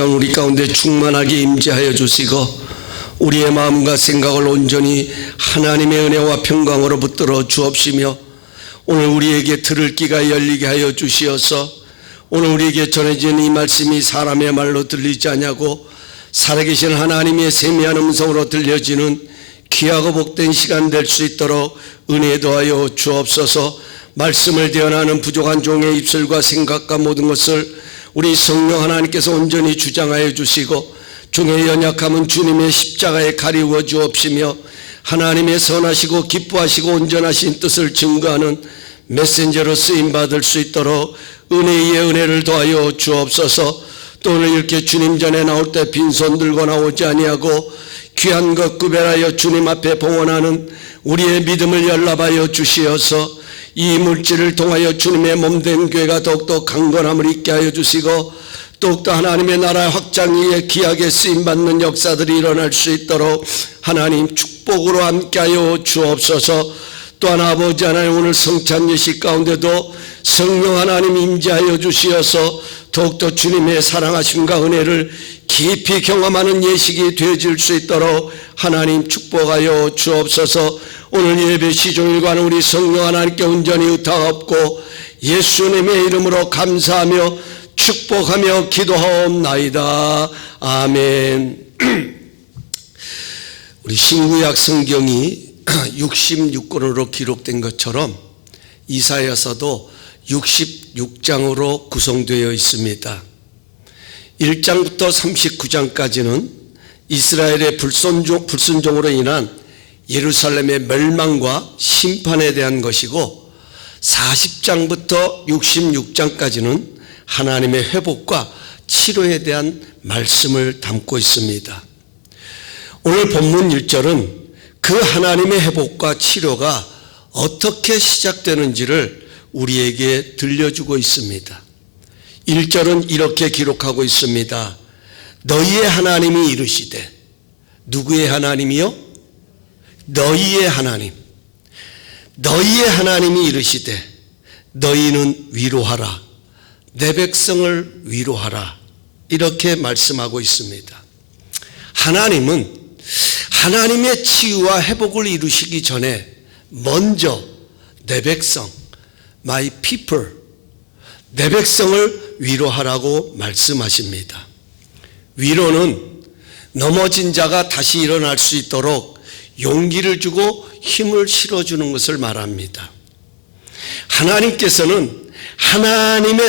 우리 가운데 충만하게 임재하여 주시고 우리의 마음과 생각을 온전히 하나님의 은혜와 평강으로 붙들어 주옵시며 오늘 우리에게 들을 귀가 열리게 하여 주시어서 오늘 우리에게 전해진 이 말씀이 사람의 말로 들리지 않냐고 살아계신 하나님의 세미한 음성으로 들려지는 귀하고 복된 시간 될 수 있도록 은혜 더하여 주옵소서. 말씀을 대언하는 부족한 종의 입술과 생각과 모든 것을 우리 성령 하나님께서 온전히 주장하여 주시고 종의 연약함은 주님의 십자가에 가리워 주옵시며 하나님의 선하시고 기뻐하시고 온전하신 뜻을 증거하는 메신저로 쓰임받을 수 있도록 은혜의 은혜를 더하여 주옵소서. 또 오늘 이렇게 주님 전에 나올 때 빈손 들고 나오지 아니하고 귀한 것 구별하여 주님 앞에 봉헌하는 우리의 믿음을 연락하여 주시어서 이 물질을 통하여 주님의 몸된 교회가 더욱더 강건함을 있게 하여 주시고 더욱더 하나님의 나라 확장 위에 귀하게 쓰임받는 역사들이 일어날 수 있도록 하나님 축복으로 함께하여 주옵소서. 또한 아버지 하나님 오늘 성찬 예식 가운데도 성령 하나님 임재하여 주시어서 더욱더 주님의 사랑하심과 은혜를 깊이 경험하는 예식이 되어질 수 있도록 하나님 축복하여 주옵소서. 오늘 예배 시종일관 우리 성령 하나님께 온전히 의탁하옵고 예수님의 이름으로 감사하며 축복하며 기도하옵나이다. 아멘. 우리 신구약 성경이 66권으로 기록된 것처럼 이사야서도 66장으로 구성되어 있습니다. 1장부터 39장까지는 이스라엘의 불순종으로 인한 예루살렘의 멸망과 심판에 대한 것이고 40장부터 66장까지는 하나님의 회복과 치료에 대한 말씀을 담고 있습니다. 오늘 본문 1절은 그 하나님의 회복과 치료가 어떻게 시작되는지를 우리에게 들려주고 있습니다. 1절은 이렇게 기록하고 있습니다. 너희의 하나님이 이르시되, 누구의 하나님이요? 너희의 하나님. 너희의 하나님이 이르시되 너희는 위로하라, 내 백성을 위로하라, 이렇게 말씀하고 있습니다. 하나님은 하나님의 치유와 회복을 이루시기 전에 먼저 내 백성, my people, 내 백성을 위로하라고 말씀하십니다. 위로는 넘어진 자가 다시 일어날 수 있도록 용기를 주고 힘을 실어주는 것을 말합니다. 하나님께서는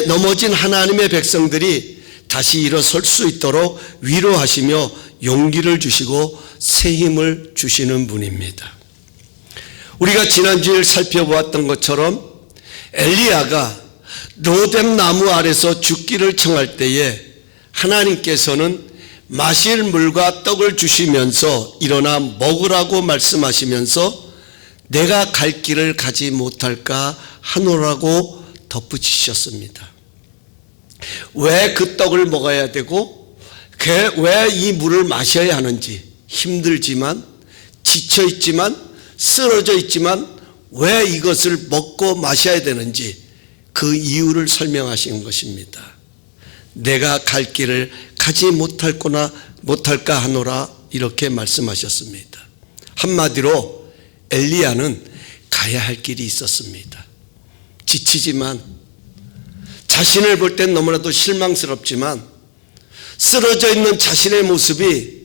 넘어진 하나님의 백성들이 다시 일어설 수 있도록 위로하시며 용기를 주시고 새 힘을 주시는 분입니다. 우리가 지난주에 살펴보았던 것처럼 엘리야가 로뎀 나무 아래서 죽기를 청할 때에 하나님께서는 마실 물과 떡을 주시면서 일어나 먹으라고 말씀하시면서 내가 갈 길을 가지 못할까 하노라고 덧붙이셨습니다. 왜 그 떡을 먹어야 되고 왜 이 물을 마셔야 하는지, 힘들지만 지쳐 있지만 쓰러져 있지만 왜 이것을 먹고 마셔야 되는지 그 이유를 설명하신 것입니다. 내가 갈 길을 가지 못할까 하노라, 이렇게 말씀하셨습니다. 한마디로 엘리야는 가야 할 길이 있었습니다. 지치지만, 자신을 볼 땐 너무나도 실망스럽지만 쓰러져 있는 자신의 모습이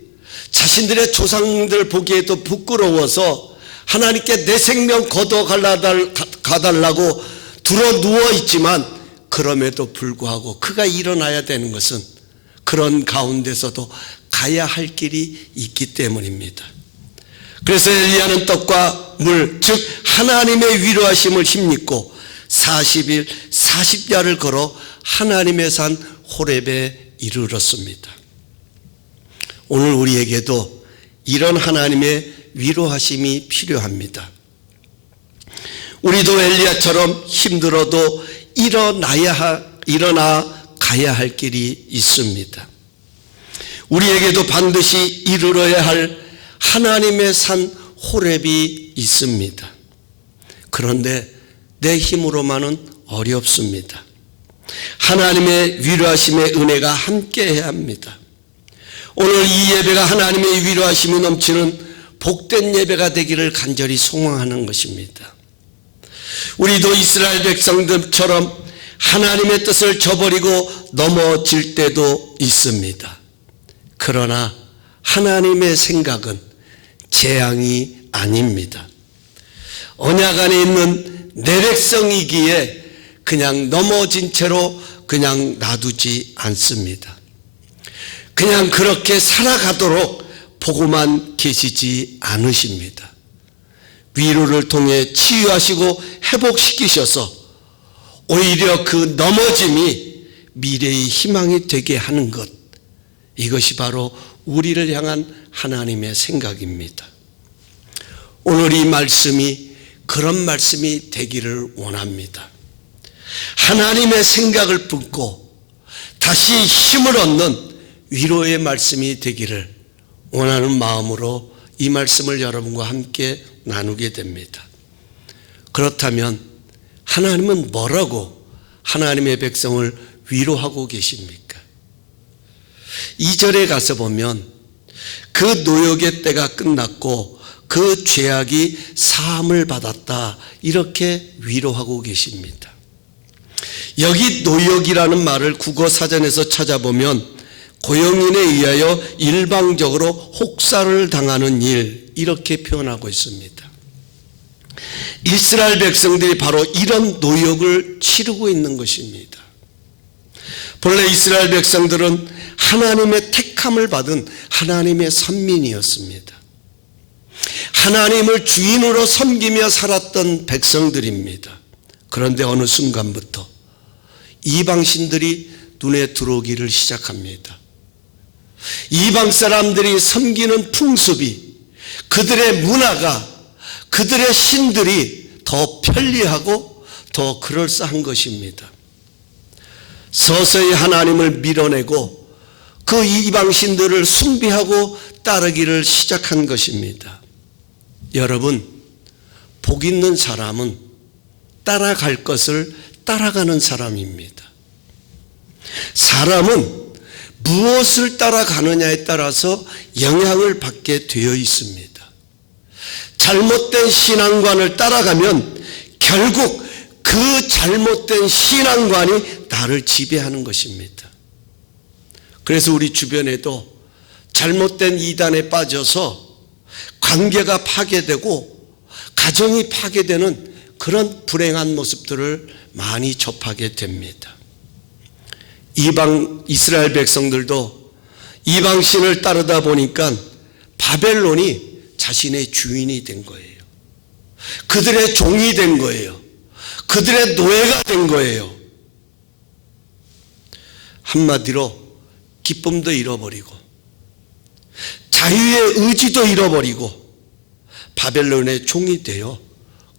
자신들의 조상들 보기에도 부끄러워서 하나님께 내 생명 걷어가달라고 들어 누워 있지만 그럼에도 불구하고 그가 일어나야 되는 것은 그런 가운데서도 가야 할 길이 있기 때문입니다. 그래서 엘리야는 떡과 물, 즉 하나님의 위로하심을 힘입고 40일 40야를 걸어 하나님의 산 호렙에 이르렀습니다. 오늘 우리에게도 이런 하나님의 위로하심이 필요합니다. 우리도 엘리야처럼 힘들어도 일어나 가야 할 길이 있습니다. 우리에게도 반드시 이르러야 할 하나님의 산 호렙이 있습니다. 그런데 내 힘으로만은 어렵습니다. 하나님의 위로하심의 은혜가 함께해야 합니다. 오늘 이 예배가 하나님의 위로하심이 넘치는 복된 예배가 되기를 간절히 소망하는 것입니다. 우리도 이스라엘 백성들처럼 하나님의 뜻을 저버리고 넘어질 때도 있습니다. 그러나 하나님의 생각은 재앙이 아닙니다. 언약 안에 있는 내 백성이기에 그냥 넘어진 채로 그냥 놔두지 않습니다. 그냥 그렇게 살아가도록 보고만 계시지 않으십니다. 위로를 통해 치유하시고 회복시키셔서 오히려 그 넘어짐이 미래의 희망이 되게 하는 것, 이것이 바로 우리를 향한 하나님의 생각입니다. 오늘 이 말씀이 그런 말씀이 되기를 원합니다. 하나님의 생각을 품고 다시 힘을 얻는 위로의 말씀이 되기를 원하는 마음으로 이 말씀을 여러분과 함께 나누게 됩니다. 그렇다면 하나님은 뭐라고 하나님의 백성을 위로하고 계십니까? 2절에 가서 보면 그 노역의 때가 끝났고 그 죄악이 사함을 받았다, 이렇게 위로하고 계십니다. 여기 노역이라는 말을 국어사전에서 찾아보면 고용인에 의하여 일방적으로 혹사를 당하는 일, 이렇게 표현하고 있습니다. 이스라엘 백성들이 바로 이런 노역을 치르고 있는 것입니다. 본래 이스라엘 백성들은 하나님의 택함을 받은 하나님의 선민이었습니다. 하나님을 주인으로 섬기며 살았던 백성들입니다. 그런데 어느 순간부터 이방신들이 눈에 들어오기를 시작합니다. 이방 사람들이 섬기는 풍습이, 그들의 문화가, 그들의 신들이 더 편리하고 더 그럴싸한 것입니다. 서서히 하나님을 밀어내고 그 이방신들을 숭배하고 따르기를 시작한 것입니다. 여러분, 복 있는 사람은 따라갈 것을 따라가는 사람입니다. 사람은 무엇을 따라가느냐에 따라서 영향을 받게 되어 있습니다. 잘못된 신앙관을 따라가면 결국 그 잘못된 신앙관이 나를 지배하는 것입니다. 그래서 우리 주변에도 잘못된 이단에 빠져서 관계가 파괴되고 가정이 파괴되는 그런 불행한 모습들을 많이 접하게 됩니다. 이방 이스라엘 백성들도 이방신을 따르다 보니까 바벨론이 자신의 주인이 된 거예요. 그들의 종이 된 거예요. 그들의 노예가 된 거예요. 한마디로 기쁨도 잃어버리고 자유의 의지도 잃어버리고 바벨론의 종이 되어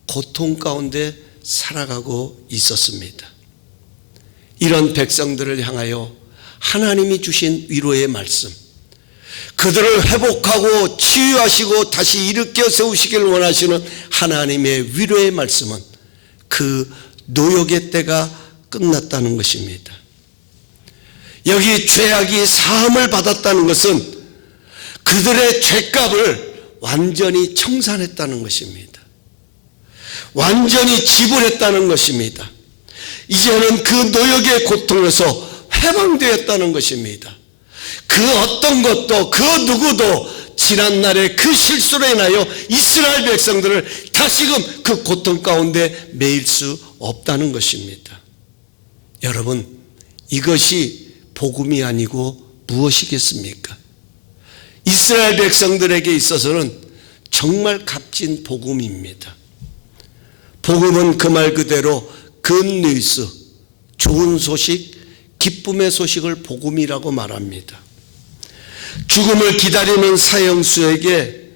고통 가운데 살아가고 있었습니다. 이런 백성들을 향하여 하나님이 주신 위로의 말씀, 그들을 회복하고 치유하시고 다시 일으켜 세우시길 원하시는 하나님의 위로의 말씀은 그 노역의 때가 끝났다는 것입니다. 여기 죄악이 사함을 받았다는 것은 그들의 죄값을 완전히 청산했다는 것입니다. 완전히 지불했다는 것입니다. 이제는 그 노역의 고통에서 해방되었다는 것입니다. 그 어떤 것도 그 누구도 지난날의 그 실수로 인하여 이스라엘 백성들을 다시금 그 고통 가운데 매일 수 없다는 것입니다. 여러분, 이것이 복음이 아니고 무엇이겠습니까? 이스라엘 백성들에게 있어서는 정말 값진 복음입니다. 복음은 그 말 그대로 굿뉴스, 좋은 소식, 기쁨의 소식을 복음이라고 말합니다. 죽음을 기다리는 사형수에게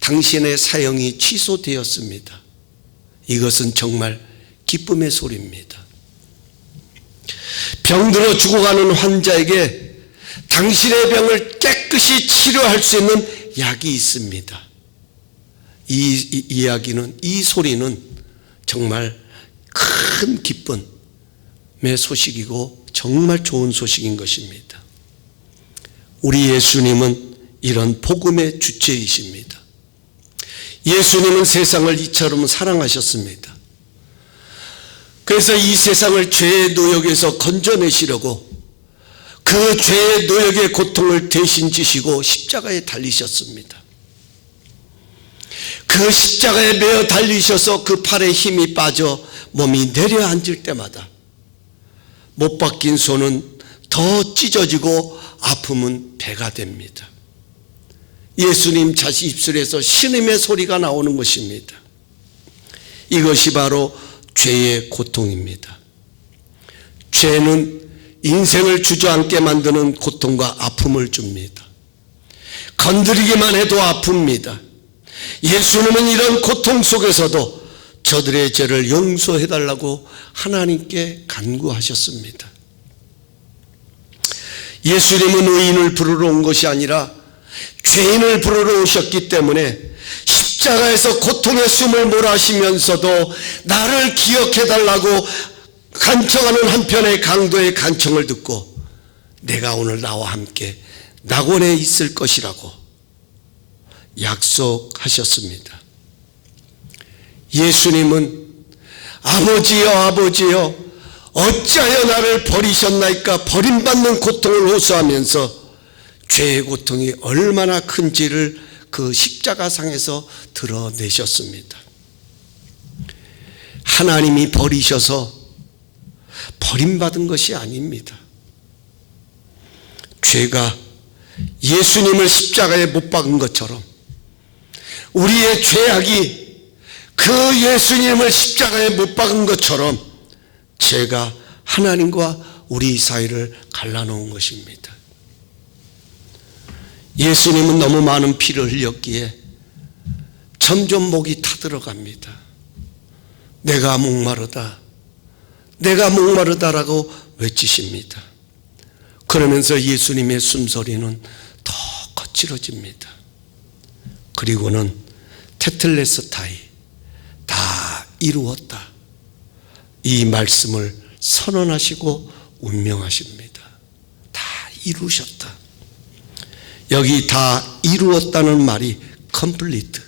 당신의 사형이 취소되었습니다. 이것은 정말 기쁨의 소리입니다. 병들어 죽어가는 환자에게 당신의 병을 깨끗이 치료할 수 있는 약이 있습니다. 이 이야기는, 이 소리는 정말 큰 기쁨, 소식이고 정말 좋은 소식인 것입니다. 우리 예수님은 이런 복음의 주체이십니다. 예수님은 세상을 이처럼 사랑하셨습니다. 그래서 이 세상을 죄의 노역에서 건져내시려고 그 죄의 노역의 고통을 대신 지시고 십자가에 달리셨습니다. 그 십자가에 매어 달리셔서 그 팔에 힘이 빠져 몸이 내려앉을 때마다 못 박힌 손은 더 찢어지고 아픔은 배가 됩니다. 예수님 자신 입술에서 신음의 소리가 나오는 것입니다. 이것이 바로 죄의 고통입니다. 죄는 인생을 주저앉게 만드는 고통과 아픔을 줍니다. 건드리기만 해도 아픕니다. 예수님은 이런 고통 속에서도 저들의 죄를 용서해달라고 하나님께 간구하셨습니다. 예수님은 의인을 부르러 온 것이 아니라 죄인을 부르러 오셨기 때문에 십자가에서 고통의 숨을 몰아쉬면서도 나를 기억해달라고 간청하는 한편의 강도의 간청을 듣고 내가 오늘 나와 함께 낙원에 있을 것이라고 약속하셨습니다. 예수님은 아버지여 아버지여 어찌하여 나를 버리셨나이까 버림받는 고통을 호소하면서 죄의 고통이 얼마나 큰지를 그 십자가상에서 드러내셨습니다. 하나님이 버리셔서 버림받은 것이 아닙니다. 죄가 예수님을 십자가에 못 박은 것처럼 우리의 죄악이 그 예수님을 십자가에 못 박은 것처럼 죄가 하나님과 우리 사이를 갈라놓은 것입니다. 예수님은 너무 많은 피를 흘렸기에 점점 목이 타들어갑니다. 내가 목마르다, 내가 목마르다라고 외치십니다. 그러면서 예수님의 숨소리는 더 거칠어집니다. 그리고는 테텔레스타이, 다 이루었다, 이 말씀을 선언하시고 운명하십니다. 다 이루셨다. 여기 다 이루었다는 말이 complete,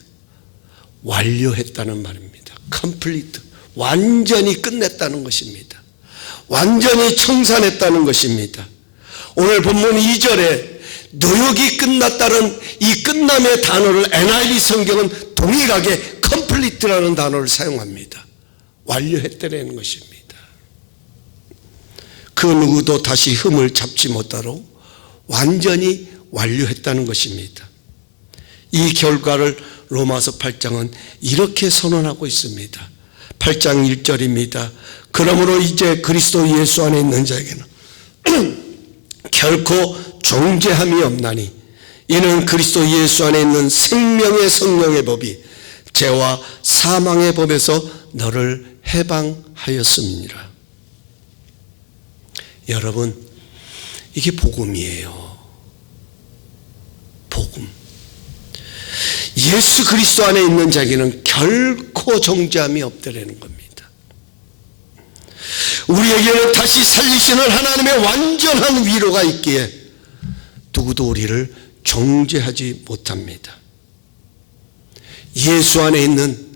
완료했다는 말입니다. complete, 완전히 끝냈다는 것입니다. 완전히 청산했다는 것입니다. 오늘 본문 2절에 노역이 끝났다는 이 끝남의 단어를 NIV 성경은 동일하게 complete라는 단어를 사용합니다. 완료했다는 것입니다. 그 누구도 다시 흠을 잡지 못하도록 완전히 완료했다는 것입니다. 이 결과를 로마서 8장은 이렇게 선언하고 있습니다. 8장 1절입니다. 그러므로 이제 그리스도 예수 안에 있는 자에게는 결코 정죄함이 없나니 이는 그리스도 예수 안에 있는 생명의 성령의 법이 죄와 사망의 법에서 너를 해방하였음이니라. 여러분, 이게 복음이에요. 복음. 예수 그리스도 안에 있는 자에게는 결코 정죄함이 없다라는 겁니다. 우리에게는 다시 살리시는 하나님의 완전한 위로가 있기에 누구도 우리를 정죄하지 못합니다. 예수 안에 있는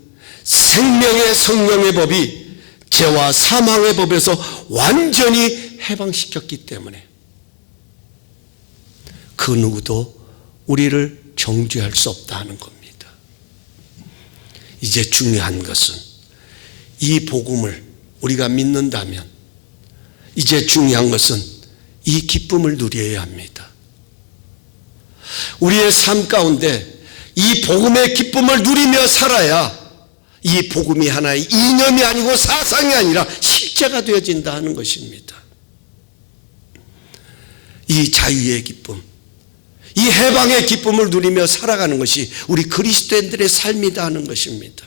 생명의 성령의 법이 죄와 사망의 법에서 완전히 해방시켰기 때문에 그 누구도 우리를 정죄할 수 없다 하는 겁니다. 이제 중요한 것은 이 복음을 우리가 믿는다면 이제 중요한 것은 이 기쁨을 누려야 합니다. 우리의 삶 가운데 이 복음의 기쁨을 누리며 살아야 이 복음이 하나의 이념이 아니고 사상이 아니라 실제가 되어진다 하는 것입니다. 이 자유의 기쁨, 이 해방의 기쁨을 누리며 살아가는 것이 우리 그리스도인들의 삶이다 하는 것입니다.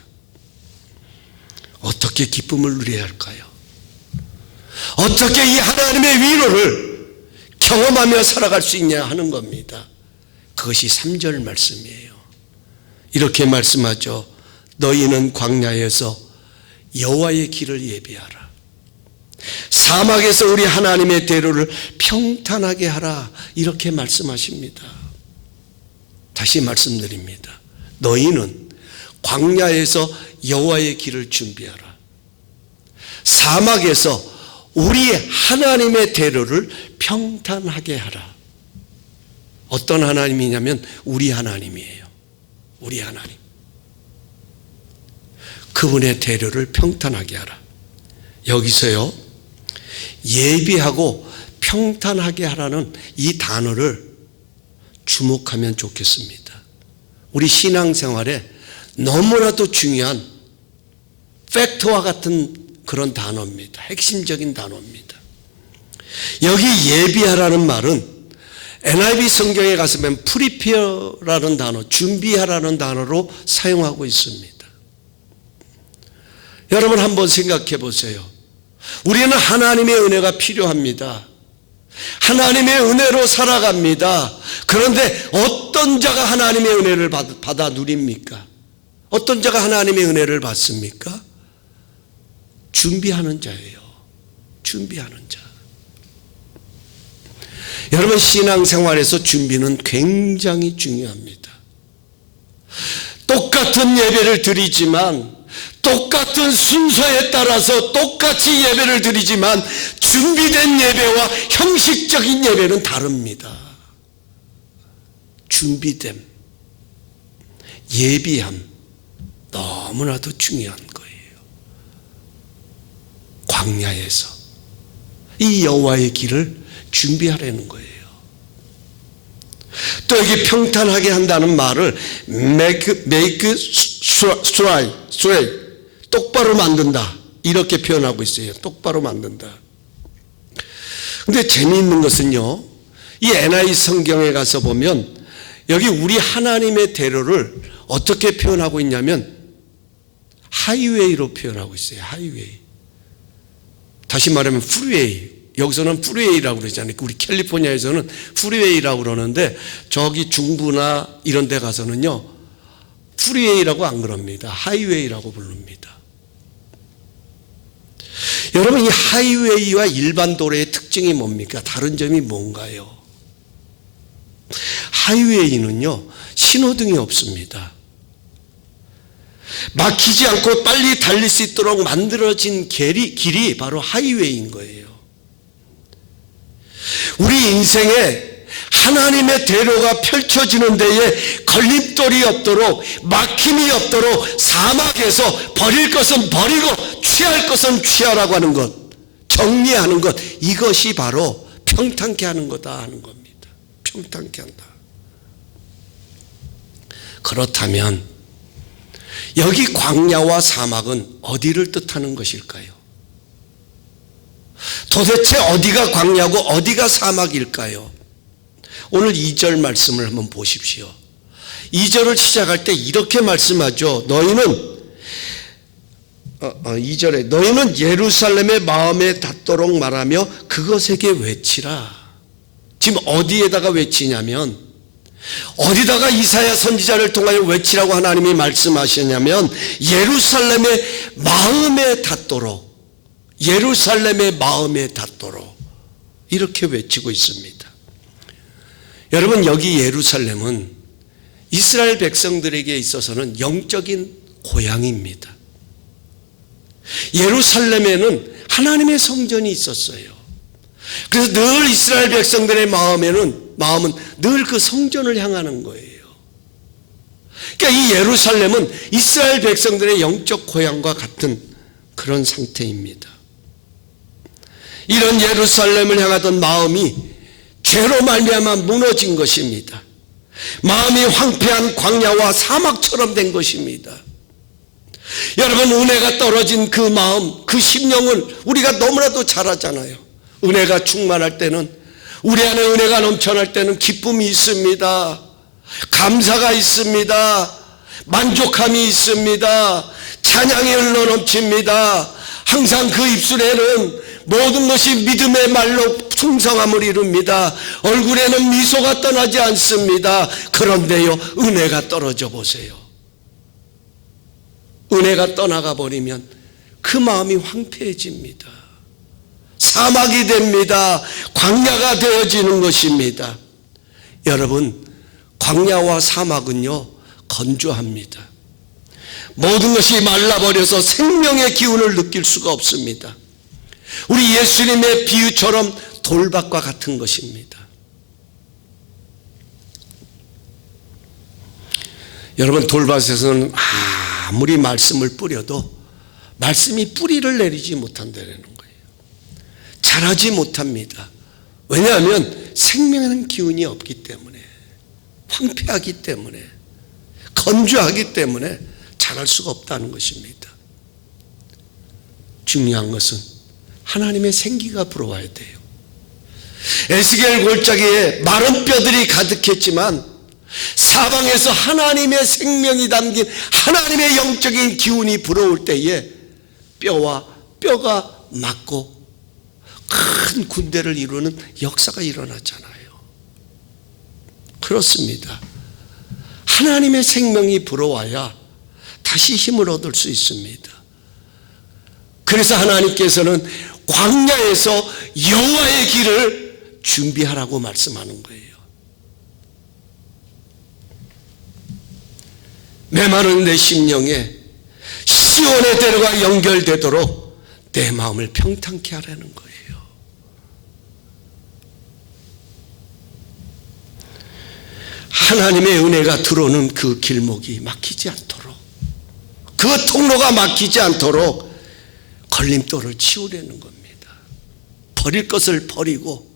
어떻게 기쁨을 누려야 할까요? 어떻게 이 하나님의 위로를 경험하며 살아갈 수 있냐 하는 겁니다. 그것이 3절 말씀이에요. 이렇게 말씀하죠. 너희는 광야에서 여호와의 길을 예비하라. 사막에서 우리 하나님의 대로를 평탄하게 하라, 이렇게 말씀하십니다. 다시 말씀드립니다. 너희는 광야에서 여호와의 길을 준비하라. 사막에서 우리 하나님의 대로를 평탄하게 하라. 어떤 하나님이냐면 우리 하나님이에요. 우리 하나님. 그분의 대로를 평탄하게 하라. 여기서요, 예비하고 평탄하게 하라는 이 단어를 주목하면 좋겠습니다. 우리 신앙생활에 너무나도 중요한 팩트와 같은 그런 단어입니다. 핵심적인 단어입니다. 여기 예비하라는 말은 NIV 성경에 가서 보면 prepare라는 단어, 준비하라는 단어로 사용하고 있습니다. 여러분 한번 생각해 보세요. 우리는 하나님의 은혜가 필요합니다. 하나님의 은혜로 살아갑니다. 그런데 어떤 자가 하나님의 은혜를 받아 누립니까? 어떤 자가 하나님의 은혜를 받습니까? 준비하는 자예요. 준비하는 자. 여러분, 신앙생활에서 준비는 굉장히 중요합니다. 똑같은 예배를 드리지만, 똑같은 순서에 따라서 똑같이 예배를 드리지만 준비된 예배와 형식적인 예배는 다릅니다. 준비됨, 예비함, 너무나도 중요한 거예요. 광야에서 이 여호와의 길을 준비하라는 거예요. 또 여기 평탄하게 한다는 말을 make straight, 똑바로 만든다, 이렇게 표현하고 있어요. 똑바로 만든다. 근데 재미있는 것은요, 이 NIV 성경에 가서 보면 여기 우리 하나님의 대로를 어떻게 표현하고 있냐면 하이웨이로 표현하고 있어요. 하이웨이. 다시 말하면 프리웨이. 여기서는 프리웨이라고 그러잖아요. 우리 캘리포니아에서는 프리웨이라고 그러는데 저기 중부나 이런 데 가서는요, 프리웨이라고 안 그럽니다. 하이웨이라고 부릅니다. 여러분, 이 하이웨이와 일반 도로의 특징이 뭡니까? 다른 점이 뭔가요? 하이웨이는요, 신호등이 없습니다. 막히지 않고 빨리 달릴 수 있도록 만들어진 길이 바로 하이웨이인 거예요. 우리 인생에 하나님의 대로가 펼쳐지는 데에 걸림돌이 없도록, 막힘이 없도록 사막에서 버릴 것은 버리고 취할 것은 취하라고 하는 것, 정리하는 것, 이것이 바로 평탄케 하는 거다 하는 겁니다. 평탄케 한다. 그렇다면 여기 광야와 사막은 어디를 뜻하는 것일까요? 도대체 어디가 광야고 어디가 사막일까요? 오늘 2절 말씀을 한번 보십시오. 2절을 시작할 때 이렇게 말씀하죠. 너희는 2절에 너희는 예루살렘의 마음에 닿도록 말하며 그것에게 외치라. 지금 어디에다가 외치냐면, 어디다가 이사야 선지자를 통하여 외치라고 하나님이 말씀하셨냐면 예루살렘의 마음에 닿도록, 예루살렘의 마음에 닿도록 이렇게 외치고 있습니다. 여러분, 여기 예루살렘은 이스라엘 백성들에게 있어서는 영적인 고향입니다. 예루살렘에는 하나님의 성전이 있었어요. 그래서 늘 이스라엘 백성들의 마음은 늘 그 성전을 향하는 거예요. 그러니까 이 예루살렘은 이스라엘 백성들의 영적 고향과 같은 그런 상태입니다. 이런 예루살렘을 향하던 마음이 죄로 말미암아 무너진 것입니다. 마음이 황폐한 광야와 사막처럼 된 것입니다. 여러분, 은혜가 떨어진 그 마음, 그 심령을 우리가 너무나도 잘 알잖아요. 은혜가 충만할 때는, 우리 안에 은혜가 넘쳐날 때는 기쁨이 있습니다. 감사가 있습니다. 만족함이 있습니다. 찬양이 흘러넘칩니다. 항상 그 입술에는 모든 것이 믿음의 말로 충성함을 이룹니다. 얼굴에는 미소가 떠나지 않습니다. 그런데요, 은혜가 떨어져 보세요. 은혜가 떠나가 버리면 그 마음이 황폐해집니다. 사막이 됩니다. 광야가 되어지는 것입니다. 여러분, 광야와 사막은요, 건조합니다. 모든 것이 말라버려서 생명의 기운을 느낄 수가 없습니다. 우리 예수님의 비유처럼 돌밭과 같은 것입니다. 여러분, 돌밭에서는 아무리 말씀을 뿌려도 말씀이 뿌리를 내리지 못한다는 거예요. 자라지 못합니다. 왜냐하면 생명의 기운이 없기 때문에, 황폐하기 때문에, 건조하기 때문에 자랄 수가 없다는 것입니다. 중요한 것은 하나님의 생기가 불어와야 돼요. 에스겔 골짜기에 마른 뼈들이 가득했지만 사방에서 하나님의 생명이 담긴 하나님의 영적인 기운이 불어올 때에 뼈와 뼈가 맞고 큰 군대를 이루는 역사가 일어났잖아요. 그렇습니다. 하나님의 생명이 불어와야 다시 힘을 얻을 수 있습니다. 그래서 하나님께서는 광야에서 여호와의 길을 준비하라고 말씀하는 거예요. 메마른 내 심령에 시온의 대로가 연결되도록 내 마음을 평탄케 하라는 거예요. 하나님의 은혜가 들어오는 그 길목이 막히지 않도록, 그 통로가 막히지 않도록 걸림돌을 치우려는 겁니다. 버릴 것을 버리고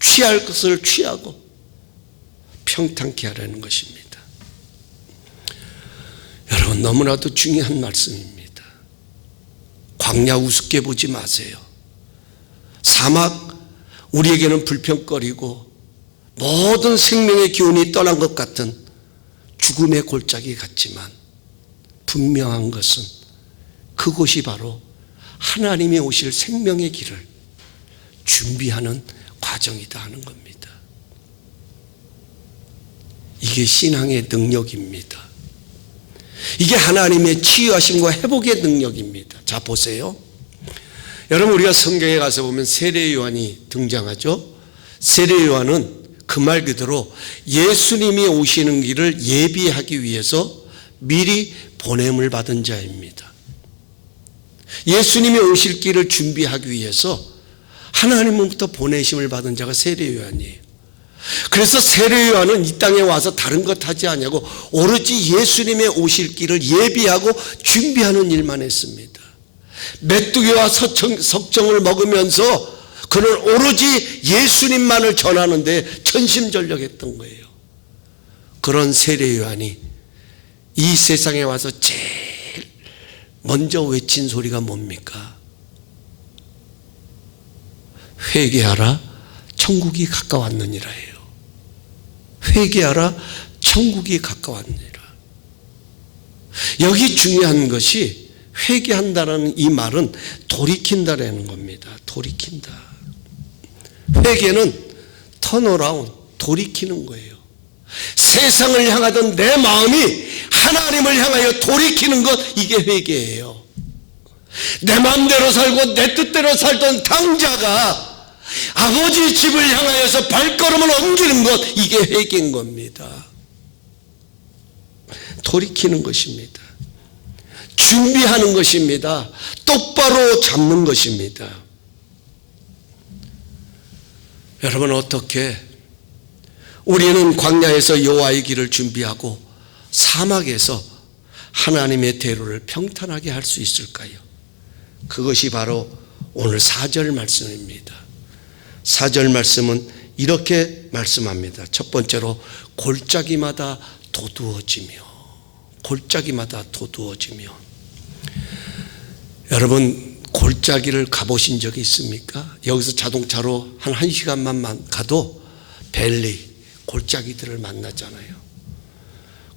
취할 것을 취하고 평탄케 하라는 것입니다. 여러분, 너무나도 중요한 말씀입니다. 광야 우습게 보지 마세요. 사막, 우리에게는 불평거리고 모든 생명의 기운이 떠난 것 같은 죽음의 골짜기 같지만 분명한 것은 그곳이 바로 하나님이 오실 생명의 길을 준비하는 과정이다 하는 겁니다. 이게 신앙의 능력입니다. 이게 하나님의 치유하심과 회복의 능력입니다. 자, 보세요. 여러분, 우리가 성경에 가서 보면 세례 요한이 등장하죠. 세례 요한은 그 말 그대로 예수님이 오시는 길을 예비하기 위해서 미리 보냄을 받은 자입니다. 예수님이 오실 길을 준비하기 위해서 하나님으로부터 보내심을 받은 자가 세례 요한이에요. 그래서 세례 요한은 이 땅에 와서 다른 것 하지 않냐고 오로지 예수님의 오실 길을 예비하고 준비하는 일만 했습니다. 메뚜기와 석정을 먹으면서 그는 오로지 예수님만을 전하는데 전심전력했던 거예요. 그런 세례 요한이 이 세상에 와서 제일 먼저 외친 소리가 뭡니까? 회개하라, 천국이 가까웠느니라예요. 회개하라, 천국이 가까웠느니라. 여기 중요한 것이 회개한다는 이 말은 돌이킨다라는 겁니다. 돌이킨다. 회개는 턴어라운드, 돌이키는 거예요. 세상을 향하던 내 마음이 하나님을 향하여 돌이키는 것, 이게 회개예요. 내 마음대로 살고 내 뜻대로 살던 당자가 아버지 집을 향하여서 발걸음을 옮기는 것, 이게 회개인 겁니다. 돌이키는 것입니다. 준비하는 것입니다. 똑바로 잡는 것입니다. 여러분, 어떻게 우리는 광야에서 여호와의 길을 준비하고 사막에서 하나님의 대로를 평탄하게 할 수 있을까요? 그것이 바로 오늘 4절 말씀입니다. 4절 말씀은 이렇게 말씀합니다. 첫 번째로 골짜기마다 도두어지며, 골짜기마다 도두어지며. 여러분, 골짜기를 가보신 적이 있습니까? 여기서 자동차로 한 1시간만 가도 밸리, 골짜기들을 만나잖아요.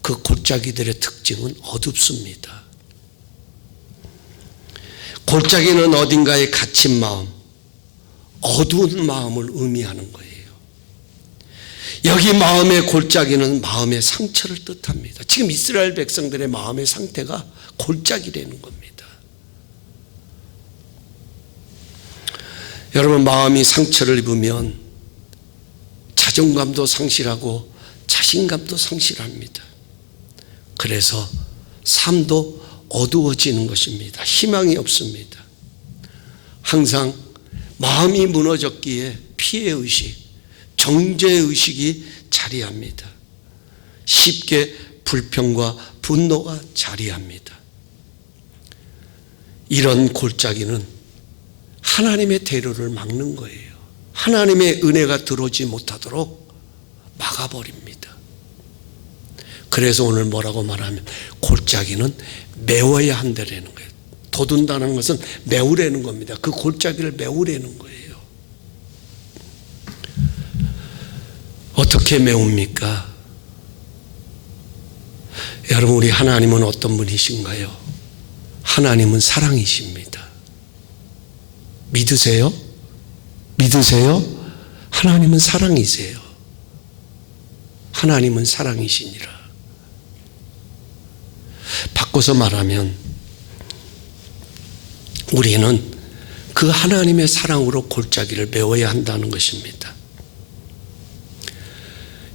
그 골짜기들의 특징은 어둡습니다. 골짜기는 어딘가에 갇힌 마음, 어두운 마음을 의미하는 거예요. 여기 마음의 골짜기는 마음의 상처를 뜻합니다. 지금 이스라엘 백성들의 마음의 상태가 골짜기라는 겁니다. 여러분, 마음이 상처를 입으면 자존감도 상실하고 자신감도 상실합니다. 그래서 삶도 어두워지는 것입니다. 희망이 없습니다. 항상 마음이 무너졌기에 피해의식, 정죄의식이 자리합니다. 쉽게 불평과 분노가 자리합니다. 이런 골짜기는 하나님의 대로를 막는 거예요. 하나님의 은혜가 들어오지 못하도록 막아버립니다. 그래서 오늘 뭐라고 말하면 골짜기는 메워야 한다라는 거예요. 돋운다는 것은 메우라는 겁니다. 그 골짜기를 메우라는 거예요. 어떻게 메웁니까? 여러분, 우리 하나님은 어떤 분이신가요? 하나님은 사랑이십니다. 믿으세요? 믿으세요? 하나님은 사랑이세요. 하나님은 사랑이시니라. 바꿔서 말하면 우리는 그 하나님의 사랑으로 골짜기를 메워야 한다는 것입니다.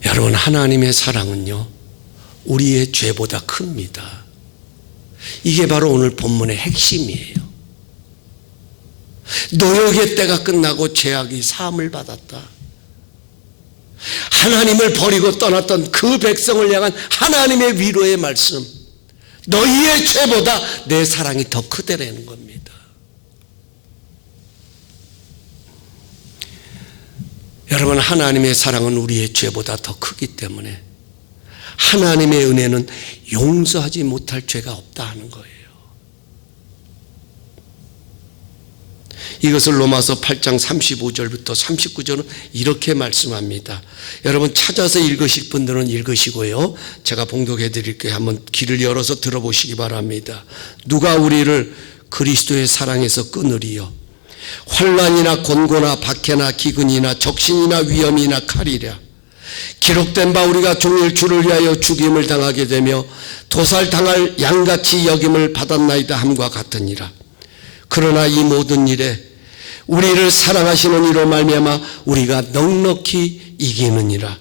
여러분, 하나님의 사랑은요, 우리의 죄보다 큽니다. 이게 바로 오늘 본문의 핵심이에요. 노역의 때가 끝나고 죄악이 사함을 받았다. 하나님을 버리고 떠났던 그 백성을 향한 하나님의 위로의 말씀, 너희의 죄보다 내 사랑이 더 크다라는 겁니다. 여러분, 하나님의 사랑은 우리의 죄보다 더 크기 때문에 하나님의 은혜는 용서하지 못할 죄가 없다 하는 거예요. 이것을 로마서 8장 35절부터 39절은 이렇게 말씀합니다. 여러분, 찾아서 읽으실 분들은 읽으시고요, 제가 봉독해 드릴게요. 한번 귀를 열어서 들어보시기 바랍니다. 누가 우리를 그리스도의 사랑에서 끊으리요? 환난이나 곤고나 박해나 기근이나 적신이나 위험이나 칼이랴. 기록된 바 우리가 종일 주를 위하여 죽임을 당하게 되며 도살당할 양같이 여김을 받았나이다 함과 같으니라. 그러나 이 모든 일에 우리를 사랑하시는 이로 말미암아 우리가 넉넉히 이기느니라.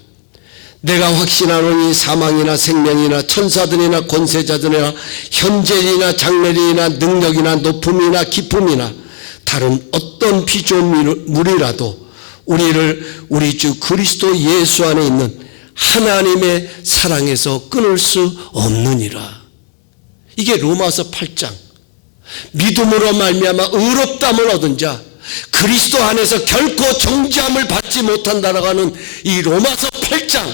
내가 확신하노니 사망이나 생명이나 천사들이나 권세자들이나 현재이나 장래이나 능력이나 높음이나 기쁨이나 다른 어떤 피조물이라도 우리를 우리 주 그리스도 예수 안에 있는 하나님의 사랑에서 끊을 수 없느니라. 이게 로마서 8장. 믿음으로 말미암아 의롭다함을 얻은 자, 그리스도 안에서 결코 정죄함을 받지 못한다라고 하는 이 로마서 8장,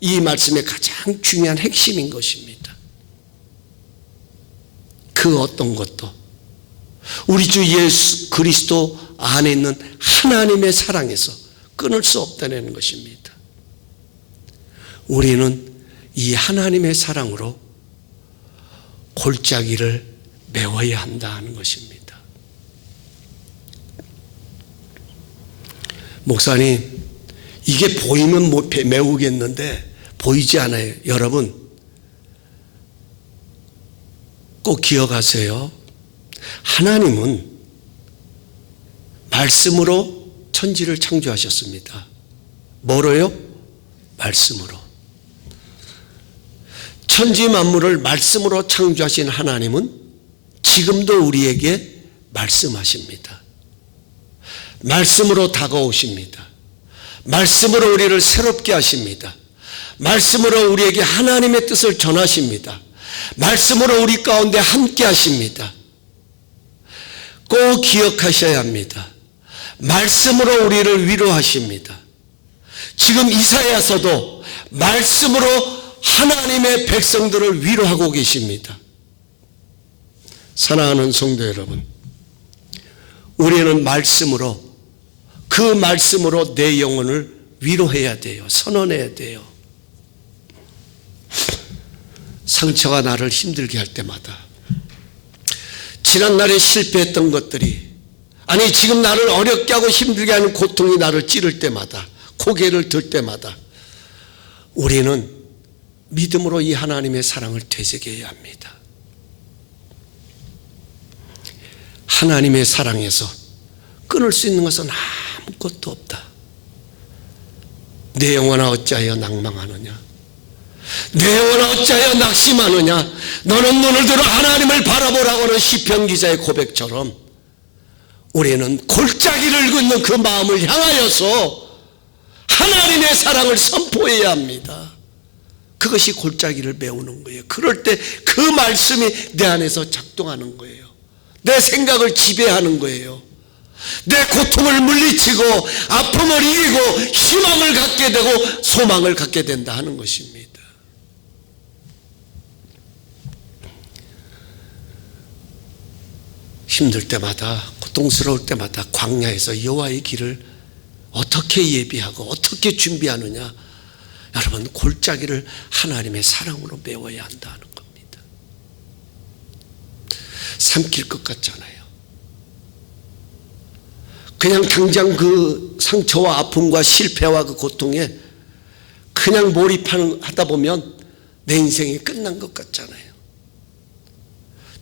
이 말씀의 가장 중요한 핵심인 것입니다. 그 어떤 것도 우리 주 예수 그리스도 안에 있는 하나님의 사랑에서 끊을 수 없다는 것입니다. 우리는 이 하나님의 사랑으로 골짜기를 메워야 한다 하는 것입니다. 목사님, 이게 보이면 메우겠는데 보이지 않아요. 여러분, 꼭 기억하세요. 하나님은 말씀으로 천지를 창조하셨습니다. 뭐로요? 말씀으로. 천지 만물을 말씀으로 창조하신 하나님은 지금도 우리에게 말씀하십니다. 말씀으로 다가오십니다. 말씀으로 우리를 새롭게 하십니다. 말씀으로 우리에게 하나님의 뜻을 전하십니다. 말씀으로 우리 가운데 함께 하십니다. 꼭 기억하셔야 합니다. 말씀으로 우리를 위로하십니다. 지금 이사야서도 말씀으로 하나님의 백성들을 위로하고 계십니다. 사랑하는 성도 여러분, 우리는 말씀으로, 그 말씀으로 내 영혼을 위로해야 돼요. 선언해야 돼요. 상처가 나를 힘들게 할 때마다, 지난날에 실패했던 것들이, 아니 지금 나를 어렵게 하고 힘들게 하는 고통이 나를 찌를 때마다, 고개를 들 때마다 우리는 믿음으로 이 하나님의 사랑을 되새겨야 합니다. 하나님의 사랑에서 끊을 수 있는 것은 아무것도 없다. 내 영혼아 어찌하여 낭망하느냐, 내 영혼아 어찌하여 낙심하느냐. 너는 눈을 들어 하나님을 바라보라고 하는 시편 기자의 고백처럼 우리는 골짜기를 긋는 그 마음을 향하여서 하나님의 사랑을 선포해야 합니다. 그것이 골짜기를 메우는 거예요. 그럴 때 그 말씀이 내 안에서 작동하는 거예요. 내 생각을 지배하는 거예요. 내 고통을 물리치고 아픔을 이기고 희망을 갖게 되고 소망을 갖게 된다 하는 것입니다. 힘들 때마다, 고통스러울 때마다 광야에서 여호와의 길을 어떻게 예비하고 어떻게 준비하느냐. 여러분, 골짜기를 하나님의 사랑으로 메워야 한다는 겁니다. 삼킬 것 같잖아요. 그냥 당장 그 상처와 아픔과 실패와 그 고통에 그냥 몰입하다 보면 내 인생이 끝난 것 같잖아요.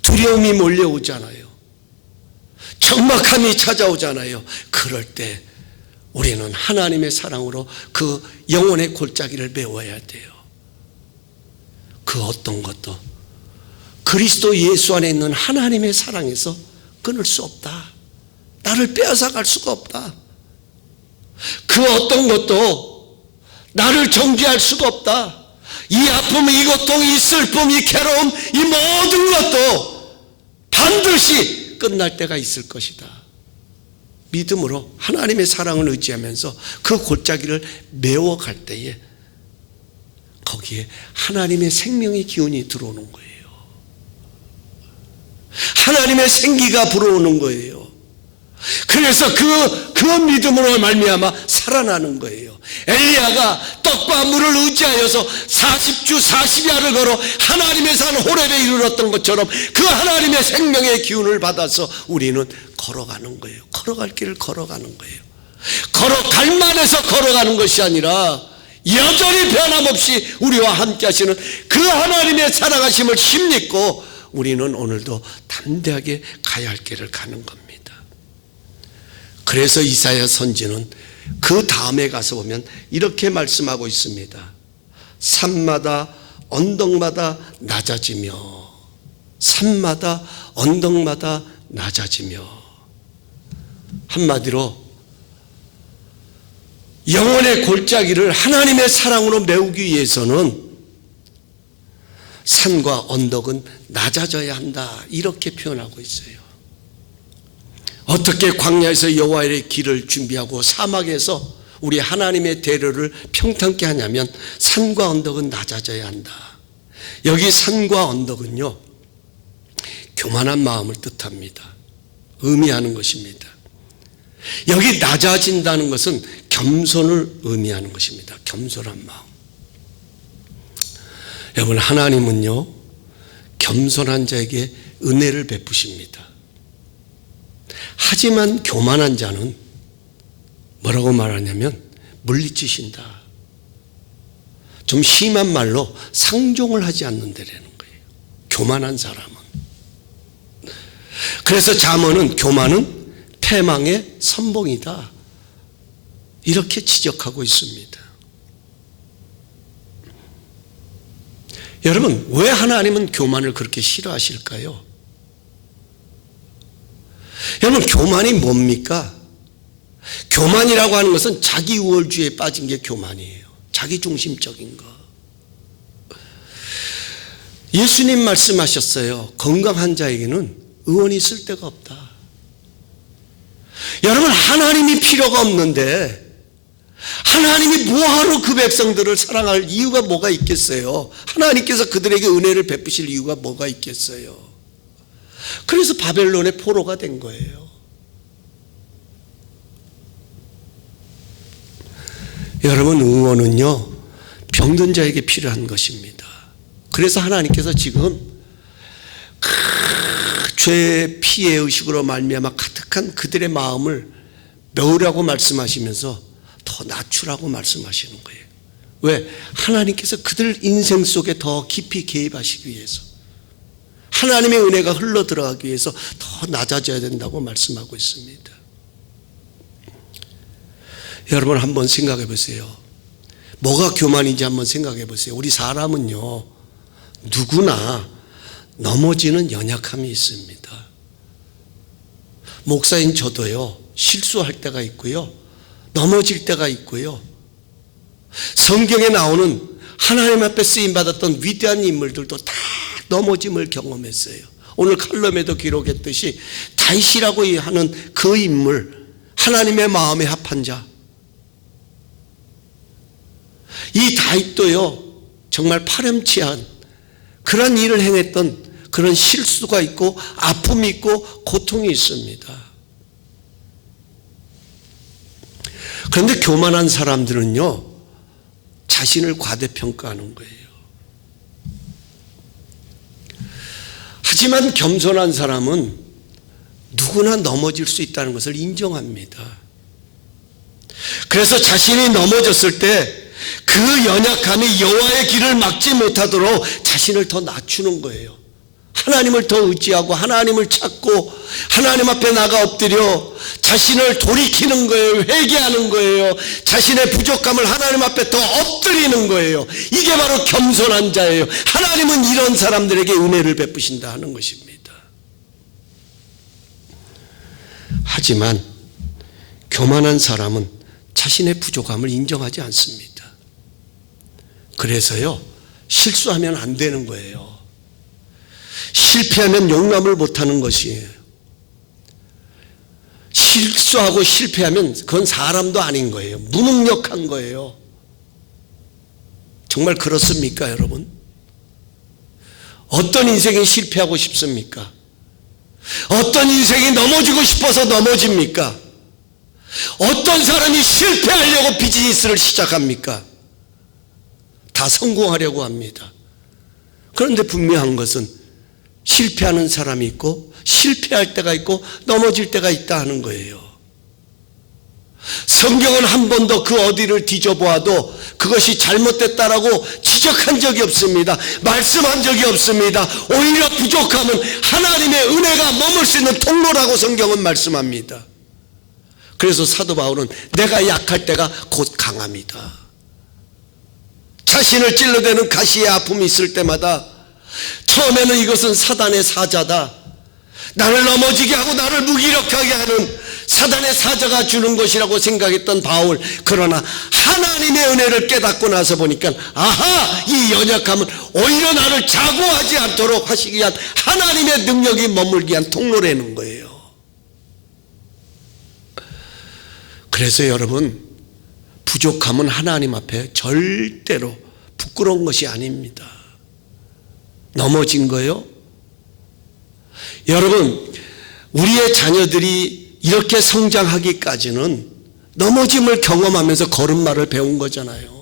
두려움이 몰려오잖아요. 적막함이 찾아오잖아요. 그럴 때 우리는 하나님의 사랑으로 그 영혼의 골짜기를 메워야 돼요. 그 어떤 것도 그리스도 예수 안에 있는 하나님의 사랑에서 끊을 수 없다. 나를 빼앗아 갈 수가 없다. 그 어떤 것도 나를 정죄할 수가 없다. 이 아픔, 이 고통, 이 슬픔, 이 괴로움, 이 모든 것도 반드시 끝날 때가 있을 것이다. 믿음으로 하나님의 사랑을 의지하면서 그 골짜기를 메워갈 때에 거기에 하나님의 생명의 기운이 들어오는 거예요. 하나님의 생기가 불어오는 거예요. 그래서 그 믿음으로 말미암아 살아나는 거예요. 엘리야가 떡과 물을 의지하여서 40주 40야를 걸어 하나님의 산 호렙에 이르렀던 것처럼 그 하나님의 생명의 기운을 받아서 우리는 걸어가는 거예요. 걸어갈 길을 걸어가는 거예요. 걸어갈 만해서 걸어가는 것이 아니라 여전히 변함없이 우리와 함께 하시는 그 하나님의 사랑하심을 힘입고 우리는 오늘도 담대하게 가야 할 길을 가는 겁니다. 그래서 이사야 선지는 그 다음에 가서 보면 이렇게 말씀하고 있습니다. 산마다 언덕마다 낮아지며, 산마다 언덕마다 낮아지며. 한마디로 영혼의 골짜기를 하나님의 사랑으로 메우기 위해서는 산과 언덕은 낮아져야 한다, 이렇게 표현하고 있어요. 어떻게 광야에서 여호와의 길을 준비하고 사막에서 우리 하나님의 대로를 평탄케 하냐면 산과 언덕은 낮아져야 한다. 여기 산과 언덕은요, 교만한 마음을 뜻합니다. 의미하는 것입니다. 여기 낮아진다는 것은 겸손을 의미하는 것입니다. 겸손한 마음. 여러분, 하나님은요 겸손한 자에게 은혜를 베푸십니다. 하지만 교만한 자는 뭐라고 말하냐면 물리치신다. 좀 심한 말로 상종을 하지 않는다라는 거예요. 교만한 사람은. 그래서 잠언은 교만은 패망의 선봉이다, 이렇게 지적하고 있습니다. 여러분, 왜 하나님은 교만을 그렇게 싫어하실까요? 여러분, 교만이 뭡니까? 교만이라고 하는 것은 자기 우월주의에 빠진 게 교만이에요. 자기중심적인 거. 예수님 말씀하셨어요. 건강한 자에게는 의원이 있을 데가 없다. 여러분, 하나님이 필요가 없는데 하나님이 뭐하러 그 백성들을 사랑할 이유가 뭐가 있겠어요? 하나님께서 그들에게 은혜를 베푸실 이유가 뭐가 있겠어요? 그래서 바벨론의 포로가 된 거예요. 여러분, 의원은요 병든 자에게 필요한 것입니다. 그래서 하나님께서 지금 죄의 피해 의식으로 말미암아 가득한 그들의 마음을 메우라고 말씀하시면서 더 낮추라고 말씀하시는 거예요. 왜? 하나님께서 그들 인생 속에 더 깊이 개입하시기 위해서, 하나님의 은혜가 흘러 들어가기 위해서 더 낮아져야 된다고 말씀하고 있습니다. 여러분 한번 생각해 보세요. 뭐가 교만인지 한번 생각해 보세요. 우리 사람은요, 누구나 넘어지는 연약함이 있습니다. 목사인 저도요, 실수할 때가 있고요, 넘어질 때가 있고요. 성경에 나오는 하나님 앞에 쓰임받았던 위대한 인물들도 다 넘어짐을 경험했어요. 오늘 칼럼에도 기록했듯이 다윗이라고 하는 그 인물, 하나님의 마음에 합한 자, 이 다윗도요 정말 파렴치한 그런 일을 행했던 그런 실수가 있고 아픔이 있고 고통이 있습니다. 그런데 교만한 사람들은요 자신을 과대평가하는 거예요. 하지만 겸손한 사람은 누구나 넘어질 수 있다는 것을 인정합니다. 그래서 자신이 넘어졌을 때 그 연약함이 여호와의 길을 막지 못하도록 자신을 더 낮추는 거예요. 하나님을 더 의지하고 하나님을 찾고 하나님 앞에 나가 엎드려 자신을 돌이키는 거예요. 회개하는 거예요. 자신의 부족함을 하나님 앞에 더 엎드리는 거예요. 이게 바로 겸손한 자예요. 하나님은 이런 사람들에게 은혜를 베푸신다 하는 것입니다. 하지만 교만한 사람은 자신의 부족함을 인정하지 않습니다. 그래서요 실수하면 안 되는 거예요. 실패하면 용납을 못하는 것이에요. 실수하고 실패하면 그건 사람도 아닌 거예요. 무능력한 거예요. 정말 그렇습니까, 여러분? 어떤 인생이 실패하고 싶습니까? 어떤 인생이 넘어지고 싶어서 넘어집니까? 어떤 사람이 실패하려고 비즈니스를 시작합니까? 다 성공하려고 합니다. 그런데 분명한 것은 실패하는 사람이 있고 실패할 때가 있고 넘어질 때가 있다 하는 거예요. 성경은 한 번도 그 어디를 뒤져보아도 그것이 잘못됐다라고 지적한 적이 없습니다. 말씀한 적이 없습니다. 오히려 부족함은 하나님의 은혜가 머물 수 있는 통로라고 성경은 말씀합니다. 그래서 사도 바울은 내가 약할 때가 곧 강합니다. 자신을 찔러대는 가시의 아픔이 있을 때마다 처음에는 이것은 사단의 사자다, 나를 넘어지게 하고 나를 무기력하게 하는 사단의 사자가 주는 것이라고 생각했던 바울, 그러나 하나님의 은혜를 깨닫고 나서 보니까 아하, 이 연약함은 오히려 나를 자고하지 않도록 하시기 위한 하나님의 능력이 머물기 위한 통로라는 거예요. 그래서 여러분, 부족함은 하나님 앞에 절대로 부끄러운 것이 아닙니다. 넘어진 거요? 여러분, 우리의 자녀들이 이렇게 성장하기까지는 넘어짐을 경험하면서 걸음마를 배운 거잖아요.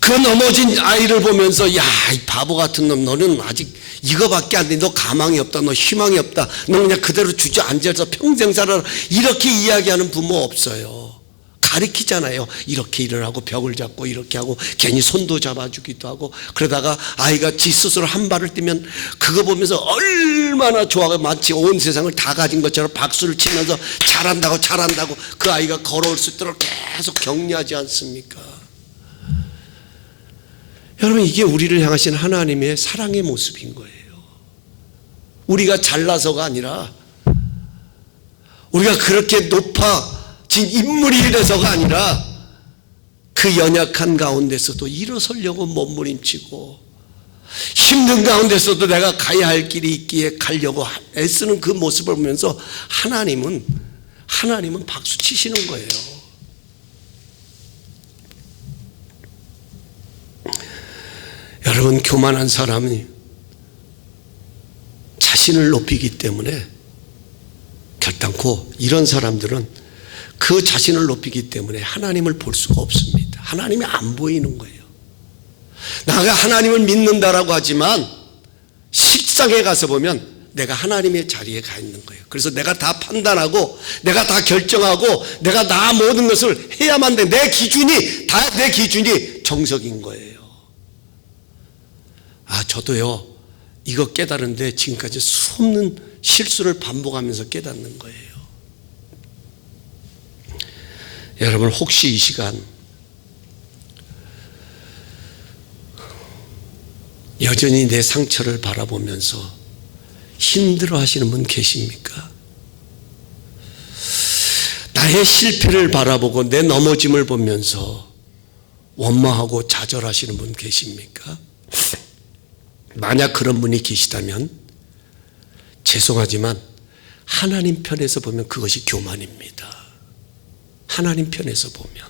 그 넘어진 아이를 보면서 야, 이 바보 같은 놈, 너는 아직 이거밖에 안 돼. 너 가망이 없다. 너 희망이 없다. 너 그냥 그대로 주저앉아서 평생 살아라. 이렇게 이야기하는 부모 없어요. 가르치잖아요. 이렇게 일어나고 벽을 잡고 이렇게 하고 괜히 손도 잡아주기도 하고, 그러다가 아이가 지 스스로 한 발을 뛰면 그거 보면서 얼마나 좋아하고 마치 온 세상을 다 가진 것처럼 박수를 치면서 잘한다고 잘한다고 그 아이가 걸어올 수 있도록 계속 격려하지 않습니까? 여러분, 이게 우리를 향하신 하나님의 사랑의 모습인 거예요. 우리가 잘나서가 아니라, 우리가 그렇게 높아진 인물이 돼서가 아니라, 그 연약한 가운데서도 일어서려고 몸부림치고 힘든 가운데서도 내가 가야 할 길이 있기에 가려고 애쓰는 그 모습을 보면서 하나님은 박수 치시는 거예요. 여러분, 교만한 사람이 자신을 높이기 때문에 결단코 이런 사람들은 그 자신을 높이기 때문에 하나님을 볼 수가 없습니다. 하나님이 안 보이는 거예요. 내가 하나님을 믿는다라고 하지만 식상에 가서 보면 내가 하나님의 자리에 가 있는 거예요. 그래서 내가 다 판단하고 내가 다 결정하고 내가 다 모든 것을 해야만 돼. 내 기준이 정석인 거예요. 저도요, 이거 깨달은데 지금까지 수없는 실수를 반복하면서 깨닫는 거예요. 여러분, 혹시 이 시간 여전히 내 상처를 바라보면서 힘들어 하시는 분 계십니까? 나의 실패를 바라보고 내 넘어짐을 보면서 원망하고 좌절하시는 분 계십니까? 만약 그런 분이 계시다면 죄송하지만 하나님 편에서 보면 그것이 교만입니다. 하나님 편에서 보면.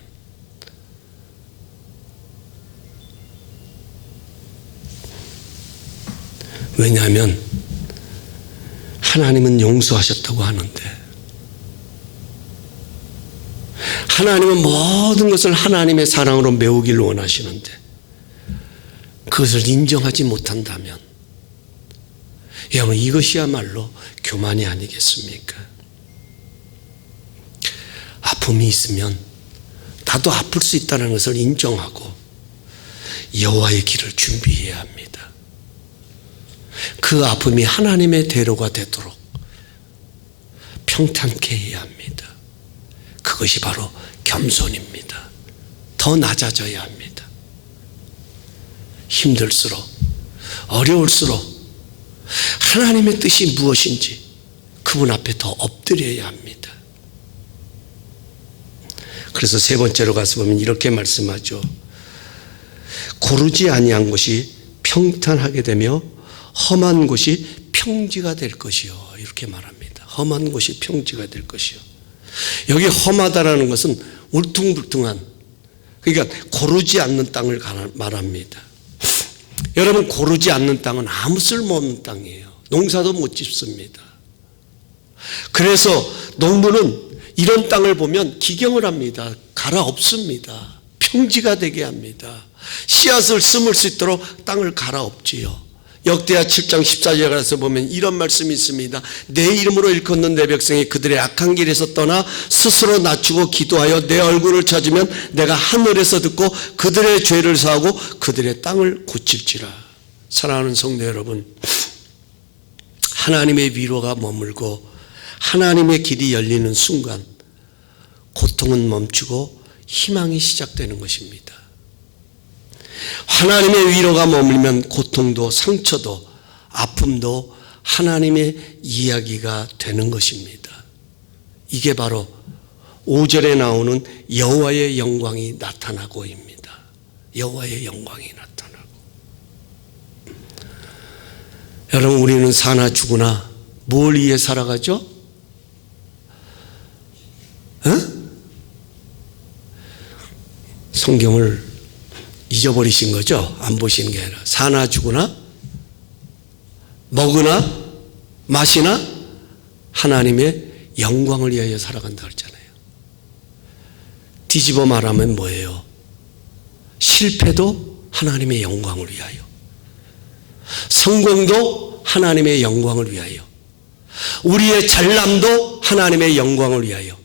왜냐하면 하나님은 용서하셨다고 하는데, 하나님은 모든 것을 하나님의 사랑으로 메우기를 원하시는데 그것을 인정하지 못한다면 여러분, 이것이야말로 교만이 아니겠습니까? 아픔이 있으면 나도 아플 수 있다는 것을 인정하고 여호와의 길을 준비해야 합니다. 그 아픔이 하나님의 대로가 되도록 평탄케 해야 합니다. 그것이 바로 겸손입니다. 더 낮아져야 합니다. 힘들수록, 어려울수록 하나님의 뜻이 무엇인지 그분 앞에 더 엎드려야 합니다. 그래서 세 번째로 가서 보면 이렇게 말씀하죠. 고르지 아니한 곳이 평탄하게 되며 험한 곳이 평지가 될 것이요. 이렇게 말합니다. 험한 곳이 평지가 될 것이요. 여기 험하다라는 것은 울퉁불퉁한, 그러니까 고르지 않는 땅을 말합니다. 여러분, 고르지 않는 땅은 아무 쓸모없는 땅이에요. 농사도 못 짓습니다. 그래서 농부는 이런 땅을 보면 기경을 합니다. 갈아엎습니다. 평지가 되게 합니다. 씨앗을 심을 수 있도록 땅을 갈아엎지요. 역대하 7장 14절에 가서 보면 이런 말씀이 있습니다. 내 이름으로 일컫는 내 백성이 그들의 악한 길에서 떠나 스스로 낮추고 기도하여 내 얼굴을 찾으면 내가 하늘에서 듣고 그들의 죄를 사하고 그들의 땅을 고칠지라. 사랑하는 성도 여러분, 하나님의 위로가 머물고 하나님의 길이 열리는 순간 고통은 멈추고 희망이 시작되는 것입니다. 하나님의 위로가 머물면 고통도 상처도 아픔도 하나님의 이야기가 되는 것입니다. 이게 바로 5절에 나오는 여호와의 영광이 나타나고입니다. 여호와의 영광이 나타나고. 여러분, 우리는 사나 죽으나 뭘 위해 살아가죠? 성경을 잊어버리신 거죠? 안 보시는 게 아니라 사나 죽으나 먹으나 마시나 하나님의 영광을 위하여 살아간다 그랬잖아요. 뒤집어 말하면 뭐예요? 실패도 하나님의 영광을 위하여, 성공도 하나님의 영광을 위하여, 우리의 잘남도 하나님의 영광을 위하여,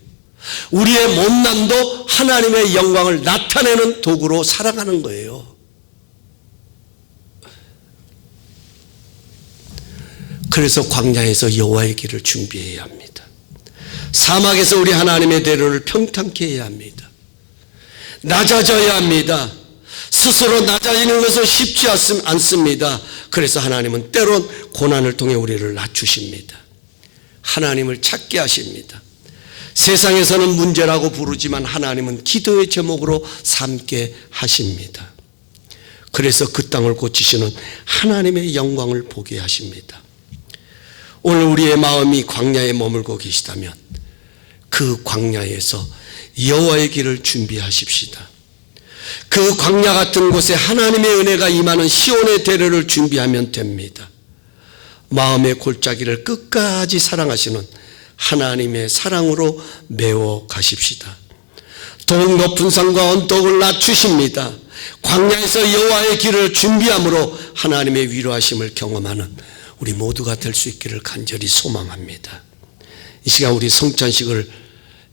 우리의 못남도 하나님의 영광을 나타내는 도구로 살아가는 거예요. 그래서 광야에서 여호와의 길을 준비해야 합니다. 사막에서 우리 하나님의 대로를 평탄케 해야 합니다. 낮아져야 합니다. 스스로 낮아지는 것은 쉽지 않습니다. 그래서 하나님은 때론 고난을 통해 우리를 낮추십니다. 하나님을 찾게 하십니다. 세상에서는 문제라고 부르지만 하나님은 기도의 제목으로 삼게 하십니다. 그래서 그 땅을 고치시는 하나님의 영광을 보게 하십니다. 오늘 우리의 마음이 광야에 머물고 계시다면 그 광야에서 여호와의 길을 준비하십시다. 그 광야 같은 곳에 하나님의 은혜가 임하는 시온의 대로를 준비하면 됩니다. 마음의 골짜기를 끝까지 사랑하시는 하나님의 사랑으로 메워 가십시다. 더욱 높은 산과 언덕을 낮추십니다. 광야에서 여호와의 길을 준비함으로 하나님의 위로하심을 경험하는 우리 모두가 될 수 있기를 간절히 소망합니다. 이 시간 우리 성찬식을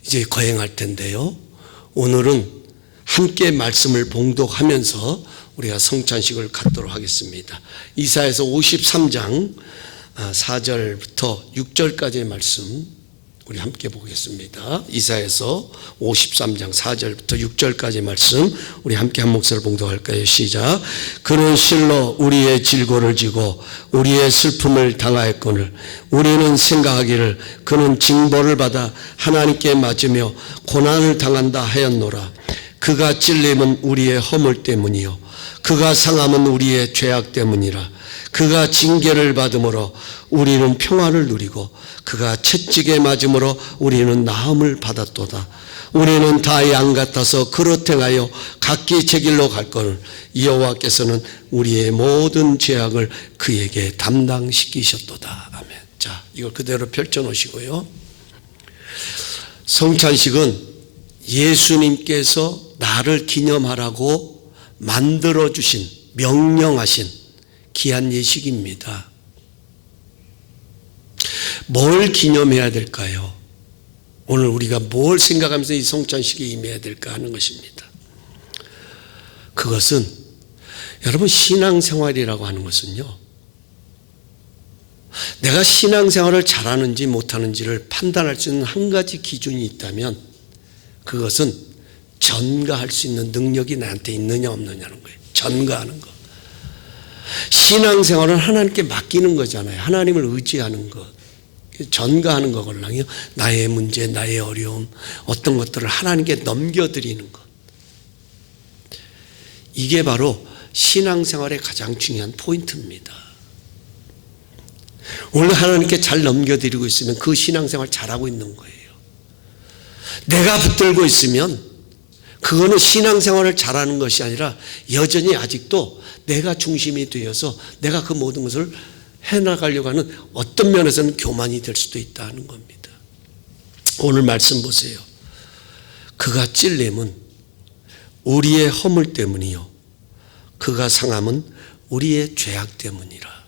이제 거행할 텐데요. 오늘은 함께 말씀을 봉독하면서 우리가 성찬식을 갖도록 하겠습니다. 이사야서 53장 4절부터 6절까지의 말씀 우리 함께 보겠습니다. 이사야서 53장 4절부터 6절까지 말씀 우리 함께 한 목소리를 봉독할까요? 시작. 그는 실로 우리의 질고를 지고 우리의 슬픔을 당하였거늘 우리는 생각하기를 그는 징벌을 받아 하나님께 맞으며 고난을 당한다 하였노라. 그가 찔림은 우리의 허물 때문이요 그가 상함은 우리의 죄악 때문이라. 그가 징계를 받음으로 우리는 평화를 누리고 그가 채찍에 맞음으로 우리는 나음을 받았도다. 우리는 다 양 같아서 그릇 행하여 각기 제 길로 갈거늘 여호와께서는 우리의 모든 죄악을 그에게 담당시키셨도다. 아멘. 자, 이걸 그대로 펼쳐 놓으시고요. 성찬식은 예수님께서 나를 기념하라고 만들어주신, 명령하신 귀한 예식입니다. 뭘 기념해야 될까요? 오늘 우리가 뭘 생각하면서 이 성찬식에 임해야 될까 하는 것입니다. 그것은 여러분 신앙생활이라고 하는 것은요, 내가 신앙생활을 잘하는지 못하는지를 판단할 수 있는 한 가지 기준이 있다면 그것은 전가할 수 있는 능력이 나한테 있느냐 없느냐는 거예요. 전가하는 거. 신앙생활은 하나님께 맡기는 거잖아요. 하나님을 의지하는 것. 전가하는 거거든요. 나의 문제, 나의 어려움, 어떤 것들을 하나님께 넘겨드리는 것. 이게 바로 신앙생활의 가장 중요한 포인트입니다. 오늘 하나님께 잘 넘겨드리고 있으면 그 신앙생활 잘하고 있는 거예요. 내가 붙들고 있으면 그거는 신앙생활을 잘하는 것이 아니라 여전히 아직도 내가 중심이 되어서 내가 그 모든 것을 해나가려고 하는 어떤 면에서는 교만이 될 수도 있다는 겁니다. 오늘 말씀 보세요. 그가 찔림은 우리의 허물 때문이요 그가 상함은 우리의 죄악 때문이라.